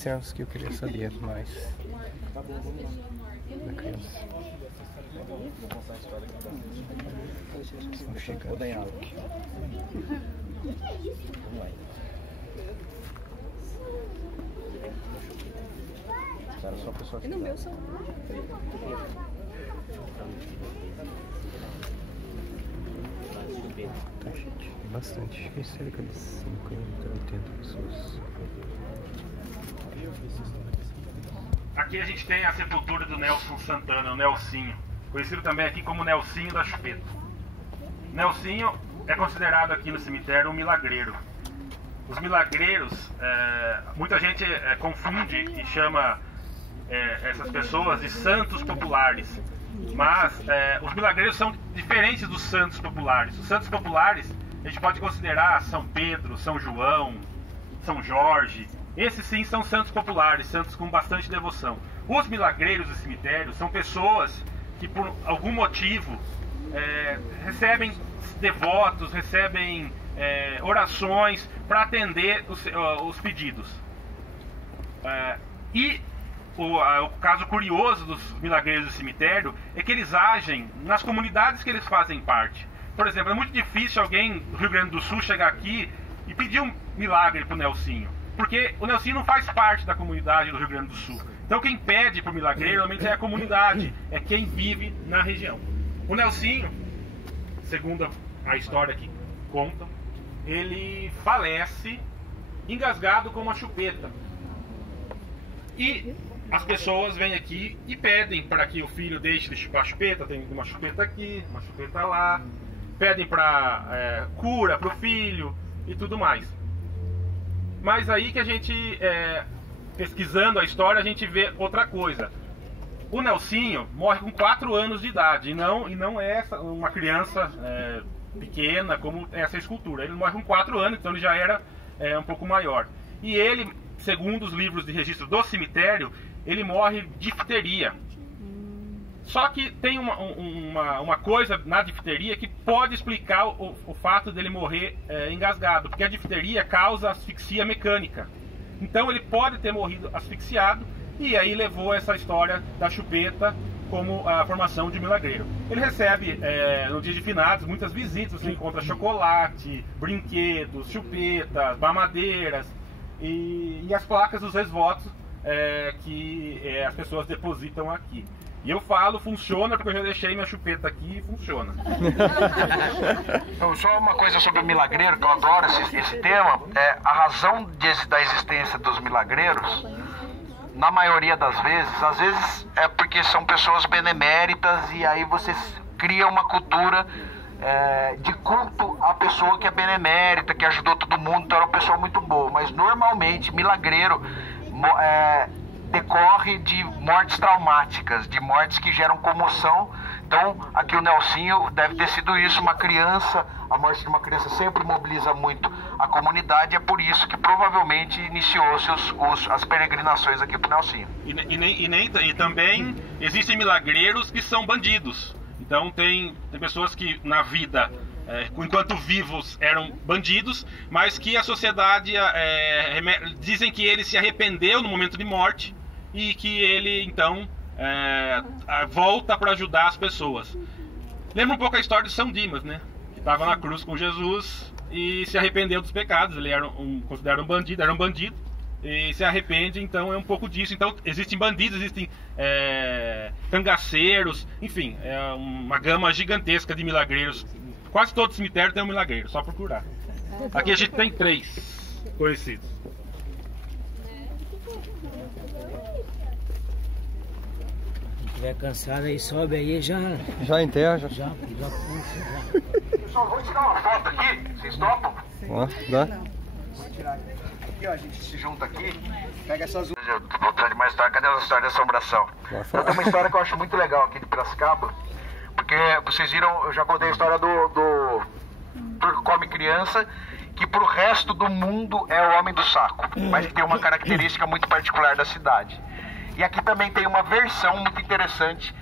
licença que eu queria saber mais da criança. Estão chegando aqui. Era só a pessoa que no meu celular. Tá, gente, bastante. Acho que é cerca de 50, 80 pessoas. Aqui a gente tem a sepultura do Nelson Santana, o Nelsinho, conhecido também aqui como Nelsinho da Chupeta. Nelsinho é considerado aqui no cemitério um milagreiro. Os milagreiros, muita gente confunde e chama essas pessoas de santos populares, mas os milagreiros são diferentes dos santos populares. Os santos populares a gente pode considerar São Pedro, São João, São Jorge. Esses sim são santos populares, santos com bastante devoção. Os milagreiros do cemitério são pessoas que por algum motivo recebem devotos, recebem orações para atender os pedidos. O caso curioso dos milagreiros do cemitério é que eles agem nas comunidades que eles fazem parte. Por exemplo, é muito difícil alguém do Rio Grande do Sul chegar aqui e pedir um milagre para o Nelsinho, porque o Nelsinho não faz parte da comunidade do Rio Grande do Sul. Então quem pede para o milagreiro normalmente é a comunidade, é quem vive na região. O Nelsinho, segundo a história que contam, ele falece engasgado com uma chupeta. E as pessoas vêm aqui e pedem para que o filho deixe de chupar a chupeta. Tem uma chupeta aqui, uma chupeta lá. Pedem para cura para o filho e tudo mais. Mas aí que a gente, pesquisando a história, a gente vê outra coisa. O Nelsinho morre com 4 anos de idade e não é uma criança pequena como essa escultura. Ele morre com 4 anos, então ele já era um pouco maior. E ele, segundo os livros de registro do cemitério, ele morre de difteria. Só que tem uma coisa na difteria que pode explicar o fato dele morrer engasgado, porque a difteria causa asfixia mecânica. Então ele pode ter morrido asfixiado, e aí levou essa história da chupeta como a formação de milagreiro. Ele recebe, no dia de finados, muitas visitas. Você encontra chocolate, brinquedos, chupetas, mamadeiras e as placas dos ex-votos que as pessoas depositam aqui. E eu falo, funciona, porque eu já deixei minha chupeta aqui e funciona. Então, só uma coisa sobre o milagreiro, que eu adoro esse tema, a razão da existência dos milagreiros, na maioria das vezes, às vezes é porque são pessoas beneméritas e aí você cria uma cultura de culto à pessoa que é benemérita, que ajudou todo mundo, então era uma pessoa muito boa. Mas normalmente, milagreiro decorre de mortes traumáticas, de mortes que geram comoção. Então, aqui o Nelsinho deve ter sido isso, uma criança. A morte de uma criança sempre mobiliza muito a comunidade, é por isso que provavelmente iniciou-se as peregrinações aqui para o Nelsinho. E também existem milagreiros que são bandidos. Então tem pessoas que na vida, enquanto vivos, eram bandidos, mas que a sociedade dizem que ele se arrependeu no momento de morte e que ele então volta para ajudar as pessoas. Lembra um pouco a história de São Dimas, né? Que estava na cruz com Jesus e se arrependeu dos pecados. Ele era considerado um bandido e se arrepende, então é um pouco disso. Então existem bandidos, existem cangaceiros, enfim, é uma gama gigantesca de milagreiros. Quase todo cemitério tem um milagreiro, só procurar. Aqui a gente tem 3 conhecidos. Se estiver cansado aí, sobe aí já enterra, já puxa. Pessoal, vou tirar uma foto aqui, vocês topam? Dá? Aqui, ó, a gente se junta aqui, pega essas... Voltando de mais história, cadê as histórias de assombração? Então, tem uma história que eu acho muito legal aqui de Piracicaba, porque vocês viram, eu já contei a história do Turco Come Criança, que pro resto do mundo é o homem do saco, mas que tem uma característica muito particular da cidade. E aqui também tem uma versão muito interessante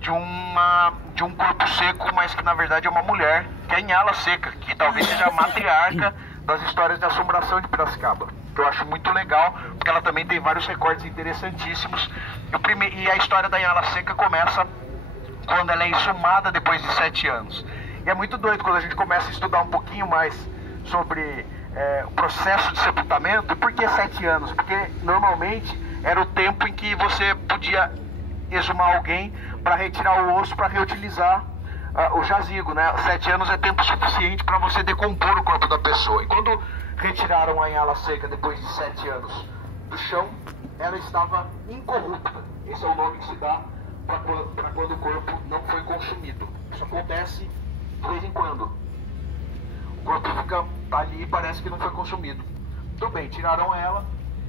de um corpo seco, mas que na verdade é uma mulher, que é Inhala Seca, que talvez seja a matriarca das histórias de assombração de Piracicaba. que eu acho muito legal, porque ela também tem vários recortes interessantíssimos. E a história da Inhala Seca começa quando ela é exumada depois de 7 anos. E é muito doido quando a gente começa a estudar um pouquinho mais sobre o processo de sepultamento. E por que 7 anos? Porque normalmente era o tempo em que você podia exumar alguém para retirar o osso para reutilizar o jazigo, né? 7 anos é tempo suficiente para você decompor o corpo da pessoa. E quando retiraram a Inhala Seca depois de 7 anos do chão, ela estava incorrupta. Esse é o nome que se dá para quando o corpo não foi consumido. Isso acontece de vez em quando. O corpo fica ali e parece que não foi consumido. Tudo bem, tiraram ela,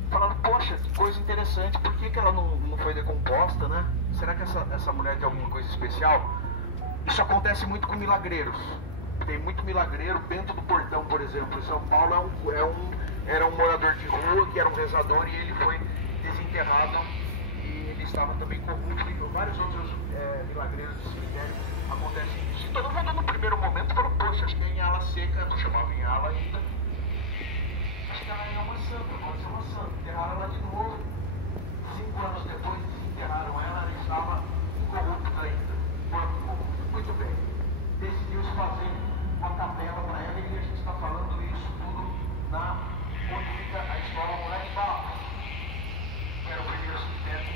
falando, poxa, que coisa interessante, por que ela não foi decomposta, né? Será que essa mulher tem alguma coisa especial? Isso acontece muito com milagreiros. Tem muito milagreiro. Bento do Portão, por exemplo, em São Paulo, era um morador de rua que era um rezador e ele foi desenterrado e ele estava também corrupto. E vários outros milagreiros do cemitério acontecem isso. E todo mundo no primeiro momento falou, poxa, acho que a Inhala Seca, não chamava Inhala ainda, acho que ela é uma santa, pode ser uma santa. Enterraram ela de novo. 5 anos depois desenterraram ela, ela estava incorrupta ainda. Muito bem. Decidiu-se fazer uma capela para ela e a gente está falando isso tudo onde fica a escola Moleque de Barro, que era o primeiro cemitério que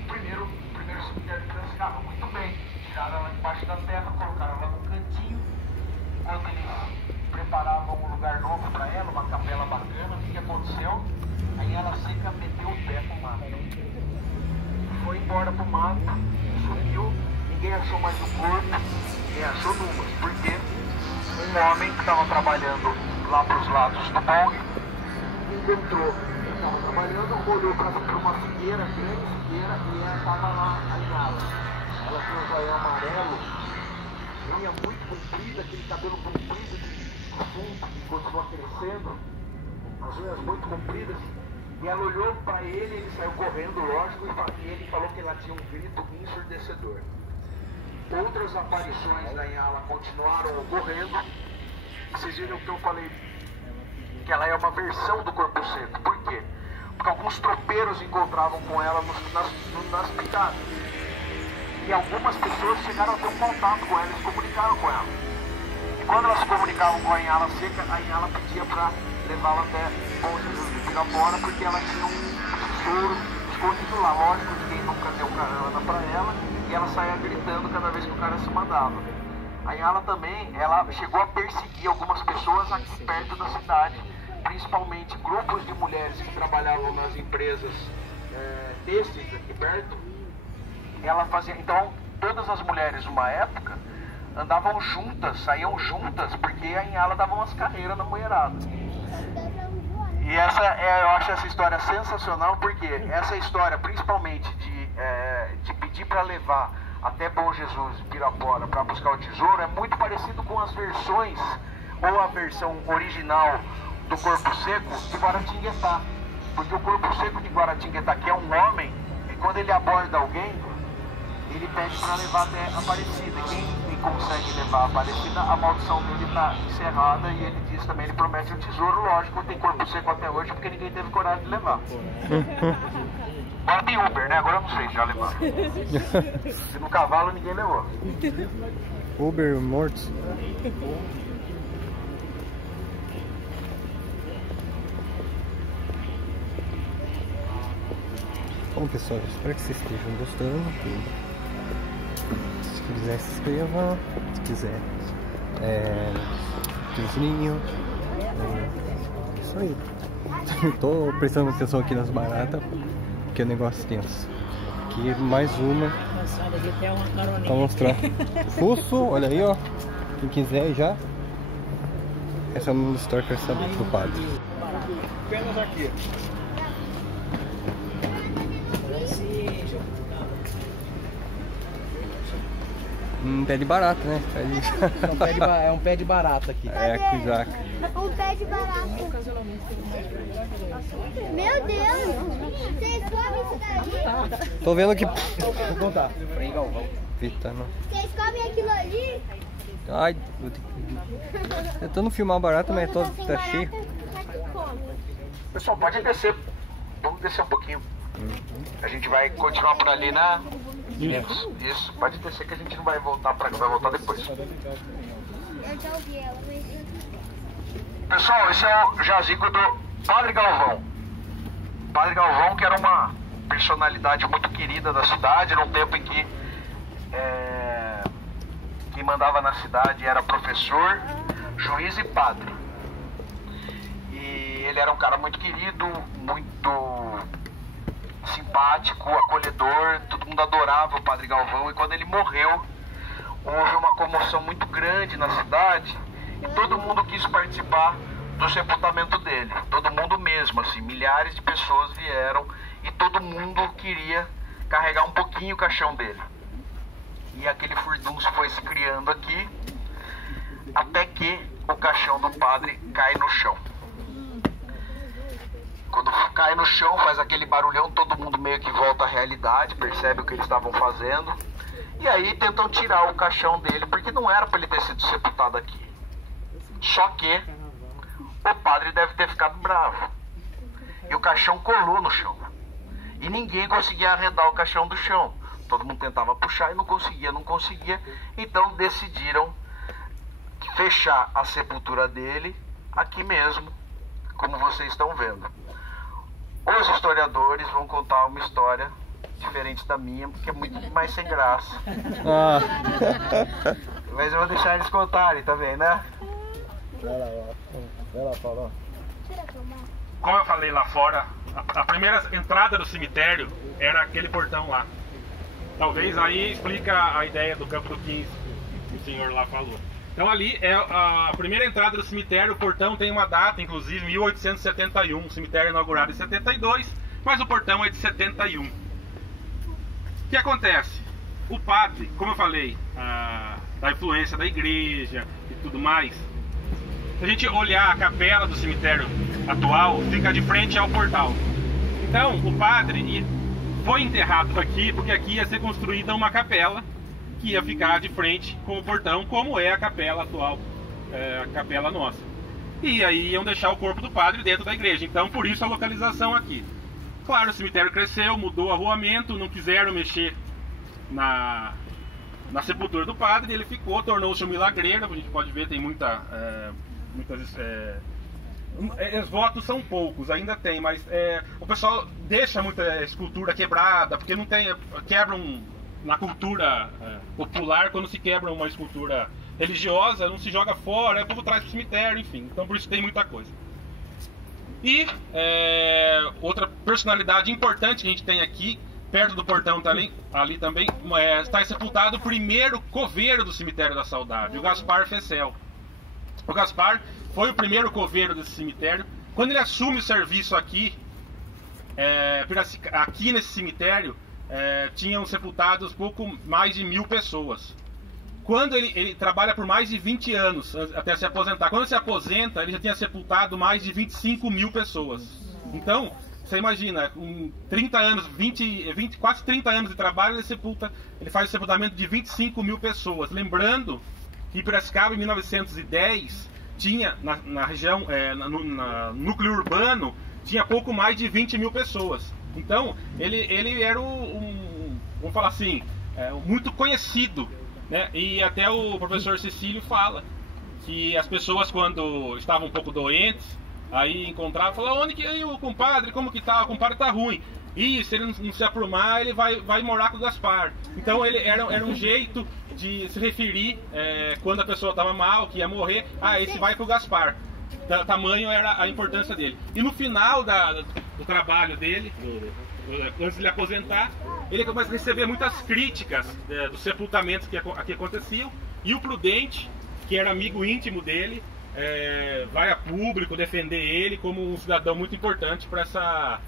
o primeiro cemitério de Piracicaba. Muito bem. Tiraram ela debaixo da terra, colocaram ela num cantinho. Quando eles preparavam um lugar novo para ela, uma capela bacana, o que aconteceu? A Inhala Seca meteu o pé no mato. Foi embora pro mato, sumiu, ninguém achou mais o corpo, ninguém achou números, porque um homem que estava trabalhando lá pros lados do bong encontrou, estava trabalhando, olhou para uma figueira, grande figueira, e ela estava lá, a Inhala. Ela tinha um zoião amarelo, unha muito comprida, aquele cabelo comprido de fundo que continua crescendo, as unhas muito compridas. E ela olhou para ele saiu correndo, lógico, e ele falou que ela tinha um grito ensurdecedor. Outras aparições da Inhala continuaram ocorrendo. Vocês viram que eu falei que ela é uma versão do corpo seco. Por quê? Porque alguns tropeiros encontravam com ela nas picadas. E algumas pessoas chegaram a ter um contato com ela e se comunicaram com ela. E quando elas se comunicavam com a Inhala Seca, a Inhala pedia para levá-la até Bom Jesus de Pirapora, porque ela tinha um tesouro escondido lá. Lógico, ninguém nunca deu carona para ela, e ela saía gritando cada vez que o cara se mandava. A Inhala também, ela chegou a perseguir algumas pessoas aqui perto da cidade, principalmente grupos de mulheres que trabalhavam nas empresas têxteis aqui perto. Ela fazia, então, todas as mulheres numa época andavam juntas, saíam juntas, porque a Inhala dava umas carreiras na mulherada. E eu acho essa história sensacional, porque essa história, principalmente de pedir para levar até Bom Jesus de Pirapora para buscar o tesouro, é muito parecido com as versões, ou a versão original do Corpo Seco de Guaratinguetá. Porque o Corpo Seco de Guaratinguetá, que é um homem, e quando ele aborda alguém, ele pede para levar até Aparecida. Quem consegue levar a Aparecida, a maldição dele está encerrada, e ele diz também, ele promete um tesouro. Lógico, tem Corpo Seco até hoje, porque ninguém teve coragem de levar. Agora tem Uber, né? Agora eu não sei, já levaram. Se no cavalo ninguém levou. Uber mortos. Bom, pessoal, espero que vocês estejam gostando. Se quiser, se inscreva. Se quiser, ative o sininho. É isso aí. Tô prestando atenção aqui nas baratas, porque o negócio é tenso. Aqui mais uma pra mostrar. Fusso, olha aí, ó. Quem quiser já. Essa é uma história que eu quero saber do padre. Apenas aqui. Pé de barata, né? É um pé de barata aqui. É, cuidaca. Um pé de barata. Meu Deus! Vocês comem isso daí? Tô vendo que... Vou contar. Eita, não. Vocês comem aquilo ali? Ai, vou ter que... Tentando filmar barata, mas todo tá cheio. Pessoal, pode descer. Vamos descer um pouquinho. A gente vai continuar por ali na... Isso, pode descer que a gente não vai voltar pra cá, vai voltar depois. Eu já ouvi ela, mas... Pessoal, esse é o jazigo do Padre Galvão. Padre Galvão, que era uma personalidade muito querida da cidade, num tempo em que quem mandava na cidade era professor, juiz e padre. E ele era um cara muito querido, muito simpático, acolhedor, todo mundo adorava o Padre Galvão. E quando ele morreu, houve uma comoção muito grande na cidade e todo mundo quis participar do sepultamento dele. Todo mundo mesmo, assim, milhares de pessoas vieram e todo mundo queria carregar um pouquinho o caixão dele. E aquele furdunço foi se criando aqui, até que o caixão do padre cai no chão. Quando cai no chão, faz aquele barulhão, todo mundo meio que volta à realidade, percebe o que eles estavam fazendo. E aí tentam tirar o caixão dele, porque não era para ele ter sido sepultado aqui. Só que o padre deve ter ficado bravo. E o caixão colou no chão. E ninguém conseguia arredar o caixão do chão. Todo mundo tentava puxar e não conseguia. Então decidiram fechar a sepultura dele aqui mesmo, como vocês estão vendo. Os historiadores vão contar uma história diferente da minha, porque é muito mais sem graça. Mas eu vou deixar eles contarem também, né? Vai lá, Paulo. Como eu falei lá fora, a primeira entrada do cemitério era aquele portão lá. Talvez aí explica a ideia do campo do 15 que o senhor lá falou. Então ali é a primeira entrada do cemitério. O portão tem uma data, inclusive 1871. O cemitério inaugurado em 72, mas o portão é de 71. O que acontece? O padre, como eu falei, da influência da igreja e tudo mais, se a gente olhar a capela do cemitério atual, fica de frente ao portal. Então o padre foi enterrado aqui porque aqui ia ser construída uma capela que ia ficar de frente com o portão, como é a capela atual, a capela nossa. E aí iam deixar o corpo do padre dentro da igreja. Então por isso a localização aqui. Claro, o cemitério cresceu, mudou o arruamento, não quiseram mexer na sepultura do padre, ele ficou, tornou-se um milagreiro. A gente pode ver, tem muitas os votos são poucos, ainda tem, mas o pessoal deixa muita escultura quebrada, porque não tem, quebram na cultura popular. Quando se quebra uma escultura religiosa, não se joga fora, o povo traz para o cemitério, enfim. Então por isso tem muita coisa. E outra personalidade importante que a gente tem aqui, perto do portão ali também, está sepultado o primeiro coveiro do Cemitério da Saudade, o Gaspar Fessel. O Gaspar foi o primeiro coveiro desse cemitério. Quando ele assume o serviço aqui, aqui nesse cemitério, tinham sepultados pouco mais de 1000 pessoas. Quando ele trabalha por mais de 20 anos até se aposentar. Quando se aposenta, ele já tinha sepultado mais de 25.000 pessoas. Então, você imagina, com 30 anos, quase 30 anos de trabalho, ele faz o sepultamento de 25.000 pessoas. Lembrando que Piracicaba, em 1910, tinha na região, no núcleo urbano, tinha pouco mais de 20.000 pessoas. Então, ele era vamos falar assim, muito conhecido, né? E até o professor Cecílio fala que as pessoas, quando estavam um pouco doentes, aí encontravam, falavam: onde que é o compadre? Como que tá? O compadre tá ruim. E se ele não se aprumar, ele vai morar com o Gaspar. Então ele era um jeito de se referir quando a pessoa estava mal, que ia morrer. Esse vai pro Gaspar. Tamanho era a importância dele. E no final do trabalho dele, antes de ele aposentar, ele começa a receber muitas críticas dos sepultamentos que aqui aconteciam. E o Prudente, que era amigo íntimo dele, vai a público defender ele como um cidadão muito importante para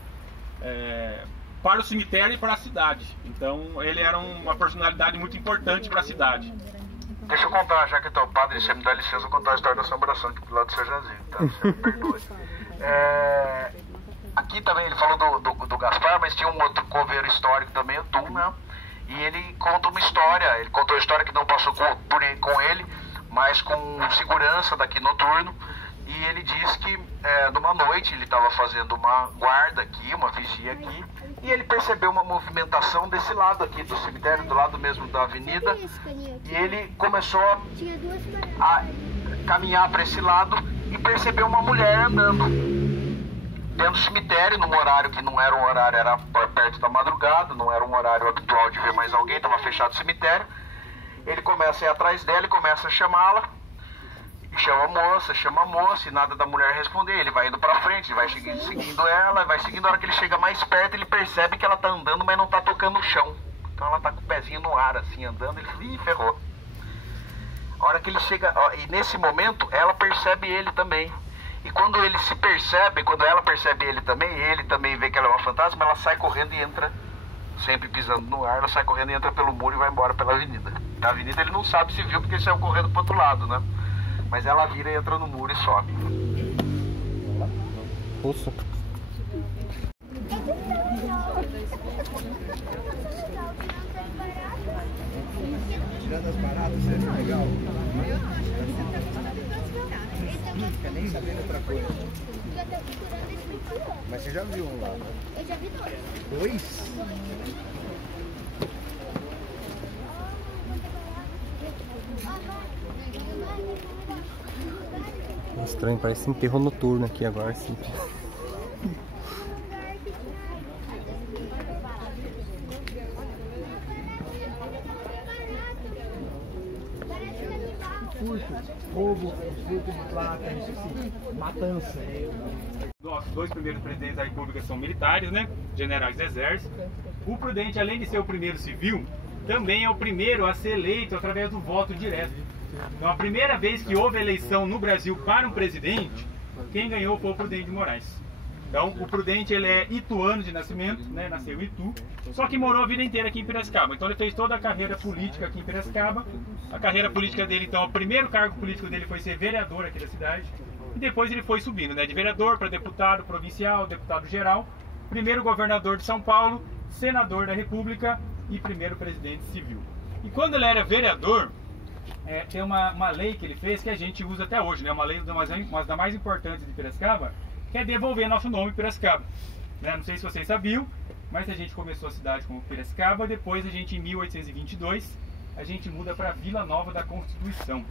o cemitério e para a cidade. Então ele era uma personalidade muito importante para a cidade. Deixa eu contar, já que tu é o padre, você me dá licença, eu contar a história da assombração aqui do lado do seu Jazinho, tá? Você me perdoe. Aqui também ele falou do Gaspar, mas tinha um outro coveiro histórico também, o Tum, né? E ele conta uma história, ele contou a história que não passou com ele, mas com segurança daqui noturno. E ele diz que numa noite ele estava fazendo uma guarda aqui, uma vigia aqui, e ele percebeu uma movimentação desse lado aqui do cemitério, do lado mesmo da avenida, e ele começou a caminhar para esse lado e percebeu uma mulher andando dentro do cemitério, num horário que não era um horário, era perto da madrugada, não era um horário habitual de ver mais alguém, estava fechado o cemitério. Ele começa a ir atrás dela e começa a chamá-la. Chama a moça e nada da mulher responder. Ele vai indo pra frente, ele vai seguindo ela, vai seguindo. A hora que ele chega mais perto, ele percebe que ela tá andando, mas não tá tocando o chão. Então ela tá com o pezinho no ar, assim, andando. Ele fala, ih, ferrou. A hora que ele chega, e nesse momento, ela percebe ele também. E quando ele se percebe, quando ela percebe ele também vê que ela é uma fantasma, ela sai correndo e entra, sempre pisando no ar, ela sai correndo e entra pelo muro e vai embora pela avenida. Na avenida ele não sabe se viu porque ele saiu correndo pro outro lado, né? Mas ela vira e entra no muro e sobe. Poxa. Tirando as baratas, você acha legal? Não fica nem sabendo outra coisa. Mas você já viu um lá, né? Eu já vi dois. Dois? Estranho, parece enterro noturno aqui agora, sim. Fogo, furto de placa, isso assim, matança. Nossos dois primeiros presidentes da República são militares, né? Generais do Exército. O Prudente, além de ser o primeiro civil, também é o primeiro a ser eleito através do voto direto. Então, a primeira vez que houve eleição no Brasil para um presidente, quem ganhou foi o Prudente de Moraes. Então, o Prudente, ele é ituano de nascimento, né? Nasceu em Itu, só que morou a vida inteira aqui em Piracicaba. Então, ele fez toda a carreira política aqui em Piracicaba. A carreira política dele, então, o primeiro cargo político dele foi ser vereador aqui da cidade. E depois ele foi subindo, né? De vereador para deputado provincial, deputado geral, primeiro governador de São Paulo, senador da República e primeiro presidente civil. E quando ele era vereador, tem uma lei que ele fez que a gente usa até hoje, né? Uma lei uma das mais importantes de Piracicaba, que é devolver nosso nome Piracicaba. Né? Não sei se vocês sabiam, mas a gente começou a cidade como Piracicaba, depois a gente, em 1822, a gente muda para Vila Nova da Constituição.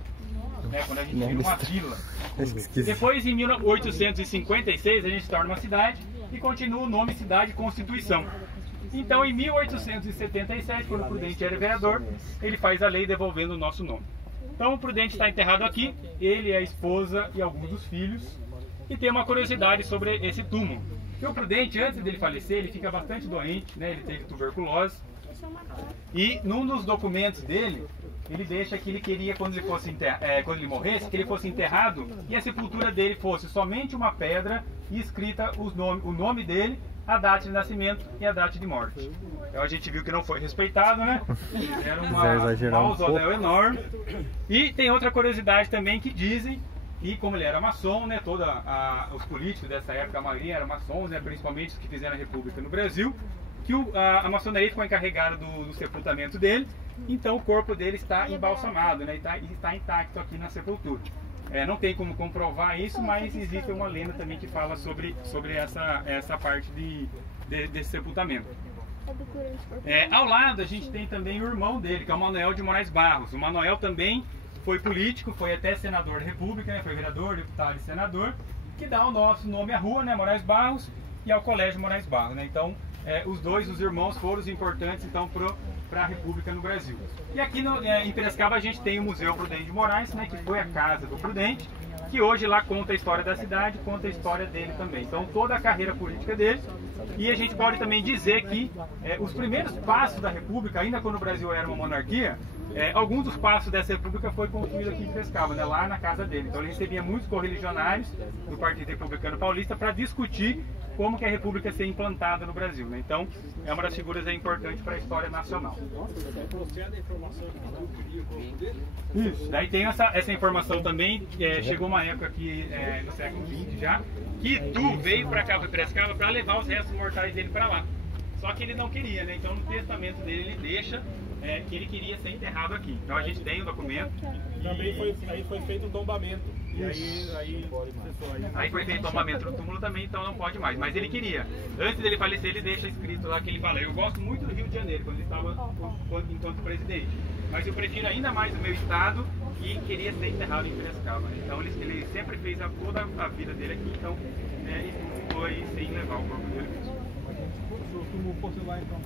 Né? Quando a gente vira uma vila. Depois, em 1856, a gente se torna uma cidade e continua o nome Cidade Constituição. Então, em 1877, quando o Prudente era vereador, ele faz a lei devolvendo o nosso nome. Então, o Prudente está enterrado aqui, ele, a esposa e alguns dos filhos. E tem uma curiosidade sobre esse túmulo. Que o Prudente, antes dele falecer, ele fica bastante doente, né? Ele teve tuberculose. E num dos documentos dele, ele deixa que ele queria, quando ele morresse, que ele fosse enterrado e a sepultura dele fosse somente uma pedra e escrita o nome dele, a data de nascimento e a data de morte. Então a gente viu que não foi respeitado, né? Era um mausoléu enorme. E tem outra curiosidade também que dizem, e como ele era maçom, né, os políticos dessa época, a maioria eram maçons, né, principalmente os que fizeram a República no Brasil, que a maçonaria ficou encarregada do sepultamento dele, então o corpo dele está embalsamado, né, e está intacto aqui na sepultura. Não tem como comprovar isso, mas existe uma lenda também que fala sobre essa parte desse sepultamento. Ao lado a gente tem também o irmão dele, que é o Manoel de Moraes Barros. O Manoel também foi político, foi até senador da República, né? Foi vereador, deputado e senador, que dá o nosso nome à rua, né? Moraes Barros, e ao Colégio Moraes Barros, né? Então, os irmãos foram os importantes então para a República no Brasil. E aqui em Piracicaba a gente tem o Museu Prudente de Moraes, né? Que foi a casa do Prudente, que hoje lá conta a história da cidade, conta a história dele também. Então, toda a carreira política dele. E a gente pode também dizer que os primeiros passos da República, ainda quando o Brasil era uma monarquia, alguns dos passos dessa república foi construído aqui em Piracicaba, né, lá na casa dele. Então ele recebia muitos correligionários do Partido Republicano Paulista para discutir como que a república ia ser implantada no Brasil. Né? Então é uma das figuras importantes para a história nacional. Isso. Daí tem essa informação também, chegou uma época aqui no século XX já, que Itu veio para cá, para Piracicaba, para levar os restos mortais dele para lá. Só que ele não queria, né? Então no testamento dele ele deixa que ele queria ser enterrado aqui. Então a gente tem um documento. Também foi feito um tombamento. E aí foi feito tombamento no túmulo também, então não pode mais. Mas ele queria. Antes dele falecer, ele deixa escrito lá que ele fala: eu gosto muito do Rio de Janeiro, quando ele estava enquanto presidente. Mas eu prefiro ainda mais o meu estado e queria ser enterrado em Piracicaba. Então ele sempre fez toda a vida dele aqui, então ele foi sem levar o corpo dele mesmo. O túmulo fosse lá então.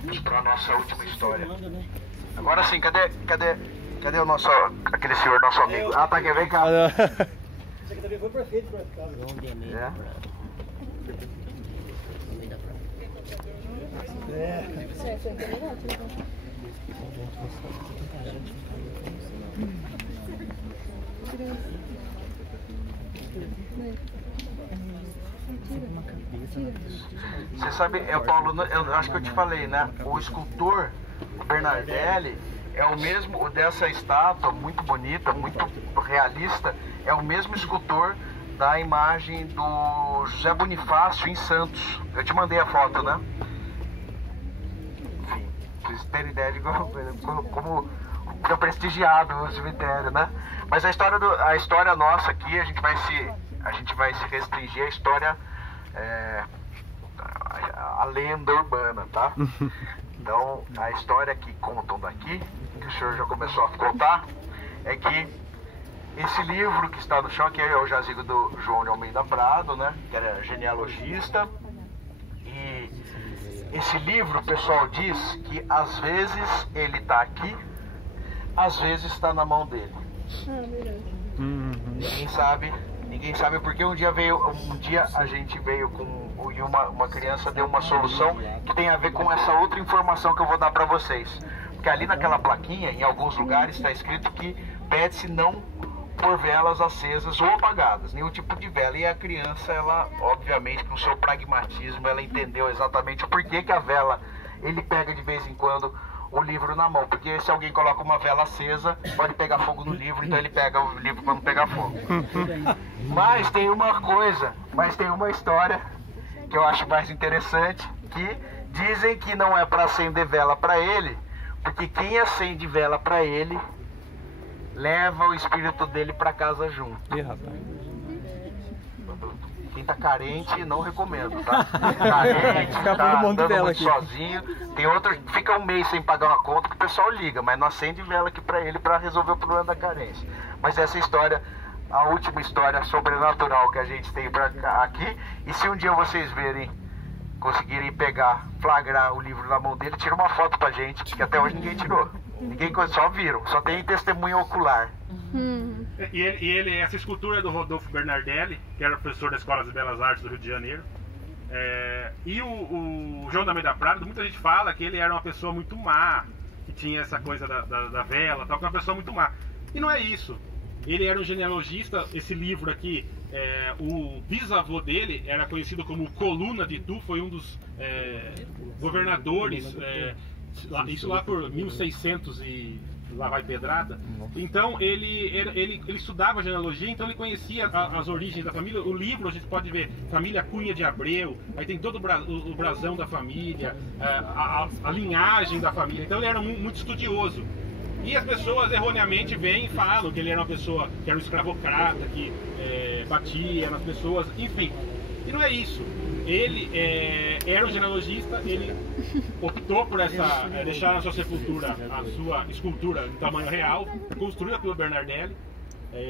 Vamos para a nossa última história. Agora sim, cadê o nosso, aquele senhor, nosso amigo? Ah, tá, quer ver cá? Você aqui também foi prefeito para casa. Você sabe, Paulo, eu acho que eu te falei, né? O escultor Bernardelli é o mesmo, dessa estátua muito bonita, muito realista, é o mesmo escultor da imagem do José Bonifácio em Santos. Eu te mandei a foto, né? Enfim, pra vocês terem ideia de como é prestigiado o cemitério, né? Mas a história nossa aqui, a gente vai se restringir à história, a lenda urbana, tá? Então, a história que contam daqui, que o senhor já começou a contar, é que esse livro que está no chão, que é o jazigo do João de Almeida Prado, né? Que era genealogista. E esse livro, o pessoal diz que às vezes ele está aqui, às vezes está na mão dele. Ninguém sabe porque um dia a gente veio e uma criança deu uma solução que tem a ver com essa outra informação que eu vou dar para vocês. Porque ali naquela plaquinha, em alguns lugares, está escrito que pede-se não pôr velas acesas ou apagadas, nenhum tipo de vela. E a criança, ela, obviamente, com o seu pragmatismo, ela entendeu exatamente o porquê que a vela, ele pega de vez em quando o livro na mão, porque se alguém coloca uma vela acesa, pode pegar fogo no livro, então ele pega o livro para não pegar fogo. Mas tem uma história que eu acho mais interessante, que dizem que não é para acender vela para ele, porque quem acende vela para ele leva o espírito dele para casa junto. Ih, rapaz. Quem tá carente, não recomendo, tá? Carente, tá andando muito sozinho. Tem outro que fica um mês sem pagar uma conta que o pessoal liga, mas não acende vela aqui pra ele pra resolver o problema da carência. Mas essa história, a última história sobrenatural que a gente tem aqui, e se um dia vocês conseguirem flagrar o livro na mão dele, tira uma foto pra gente, que até hoje ninguém tirou. Ninguém só viram, só tem testemunho ocular. E essa escultura é do Rodolfo Bernardelli, que era professor da Escola de Belas Artes do Rio de Janeiro. E o João de Almeida Prado, muita gente fala que ele era uma pessoa muito má, que tinha essa coisa da vela, tal, que era uma pessoa muito má. E não é isso. Ele era um genealogista. Esse livro aqui, o bisavô dele era conhecido como Coluna de Itu, foi um dos governadores, isso lá por 1600 e lá vai pedrada. Então ele estudava genealogia, então ele conhecia as origens da família. O livro a gente pode ver família Cunha de Abreu, aí tem todo o brasão da família, a linhagem da família. Então ele era muito estudioso. E as pessoas erroneamente vêm e falam que ele era uma pessoa que era um escravocrata, que batia nas pessoas, enfim. E não é isso. Ele era um genealogista, ele optou por deixar na sua sepultura a sua escultura em tamanho real, construída pelo Bernardelli,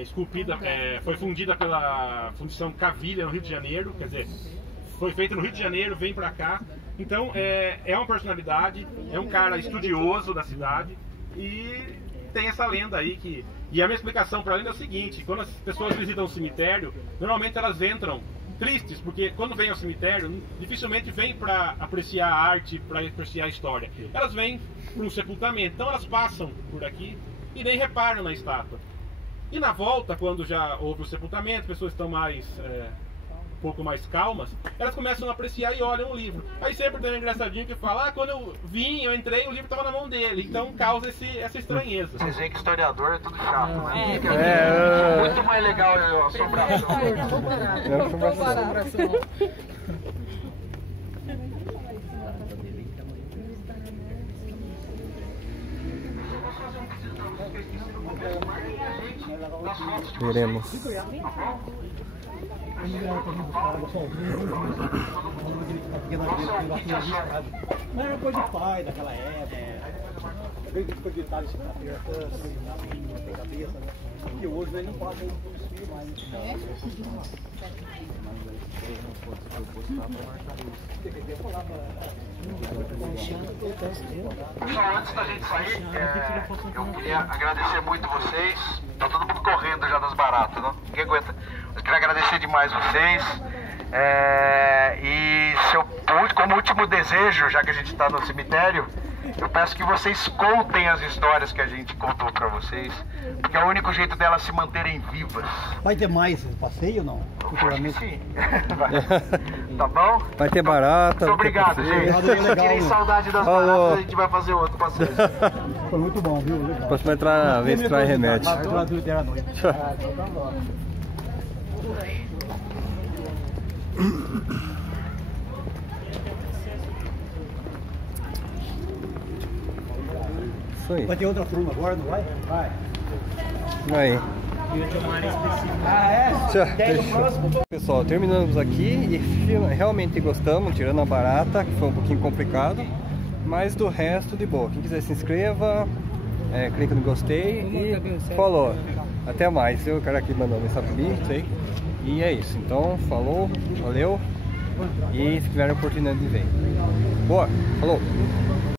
esculpida, foi fundida pela Fundição Cavilha no Rio de Janeiro, quer dizer, foi feita no Rio de Janeiro, vem pra cá. Então é uma personalidade, é um cara estudioso da cidade e tem essa lenda aí que... E a minha explicação para a lenda é o seguinte: quando as pessoas visitam o cemitério, normalmente elas entram tristes, porque quando vêm ao cemitério, dificilmente vêm para apreciar a arte, para apreciar a história. Elas vêm para um sepultamento, então elas passam por aqui e nem reparam na estátua. E na volta, quando já houve o sepultamento, as pessoas estão mais pouco mais calmas, elas começam a apreciar e olham o livro. Aí sempre tem um engraçadinho que fala, ah, quando eu entrei, o livro estava na mão dele. Então causa essa estranheza. Vocês veem que historiador é tudo chato, né? Muito mais legal a assombração. Veremos. Não era coisa de pai daquela época. Acredito que foi ditado esse papel assim, na cabeça, né? Porque hoje ele não pode mais. Pessoal, antes da gente sair, eu queria agradecer muito vocês. Tá todo mundo correndo já das baratas, não? Ninguém aguenta. Eu queria agradecer demais vocês. E como último desejo, já que a gente está no cemitério, eu peço que vocês contem as histórias que a gente contou para vocês, porque é o único jeito delas se manterem vivas. Vai ter mais passeio ou não? Futuramente? Sim. Tá bom? Vai ter barata. Muito obrigado, gente. Se tirem saudade das baratas, a gente vai fazer outro passeio. Foi muito bom, viu? Legal. Depois vai entrar na vez que traz remédio. Isso aí. Vai ter outra turma agora, não vai? Vai. Aí. Ah, é? Fechou. Pessoal, terminamos aqui e realmente gostamos, tirando a barata, que foi um pouquinho complicado, mas do resto de boa. Quem quiser se inscreva, clica no gostei e falou. Até mais. Eu quero aqui mandar mensagem pra mim, isso aí. E é isso. Então, falou, valeu. E se tiver a oportunidade de ver. Boa, falou.